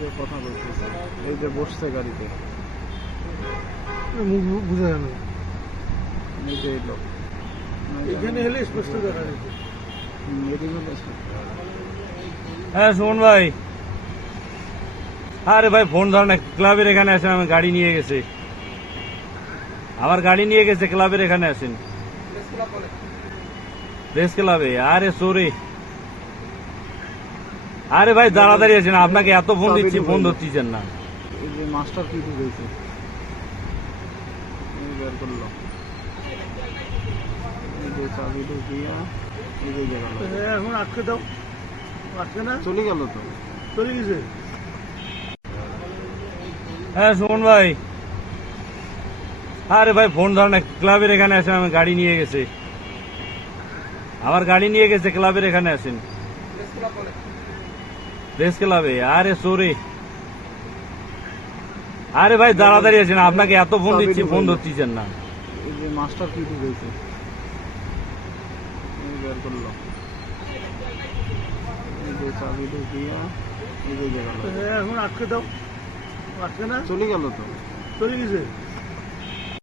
যে কথা বলতেছে। এই যে বসছে গাড়িতে। মুখ বুঝা না। এই যে লোক। এখানে এলে স্পষ্ট দেখা যাচ্ছে হ্যাঁ সুমন ভাই। আরে ভাই ফোন ধর না ক্লাবের এখানে আসেন আমি গাড়ি নিয়ে গেছে। আমার গাড়ি নিয়ে গেছে ক্লাবের এখানে আসেন। প্রেস ক্লাবে আরে সরে। আরে ভাই দাঁড়াদাঁড়ি আছেন আপনাকে এত ফোন দিচ্ছি ফোন ধরতেছেন না। এই যে মাস্টার কি ঢুকেছে? বের করল। এই যে চাবি ঢুকিয়া এই যে গেল এখন আটকে দাও। আটকে না? চলে গেল তো। চলে গেছে? হ্যাঁ সুমন ভাই। আরে ভাই ফোন ধর না ক্লাবের এখানে আসেন আমি গাড়ি নিয়ে গেছে। আমার গাড়ি নিয়ে গেছে ক্লাবের এখানে আসেন প্রেস ক্লাবে আরে সরে। আরে ভাই দাঁড়াদাঁড়ি আছেন আপনাকে এত ফোন দিচ্ছি ফোন ধরতেছেন না। মাস্টার কি বের করল। এখন আটকে দাও। আটকে না? চলে গেল তো? চলে গেছে?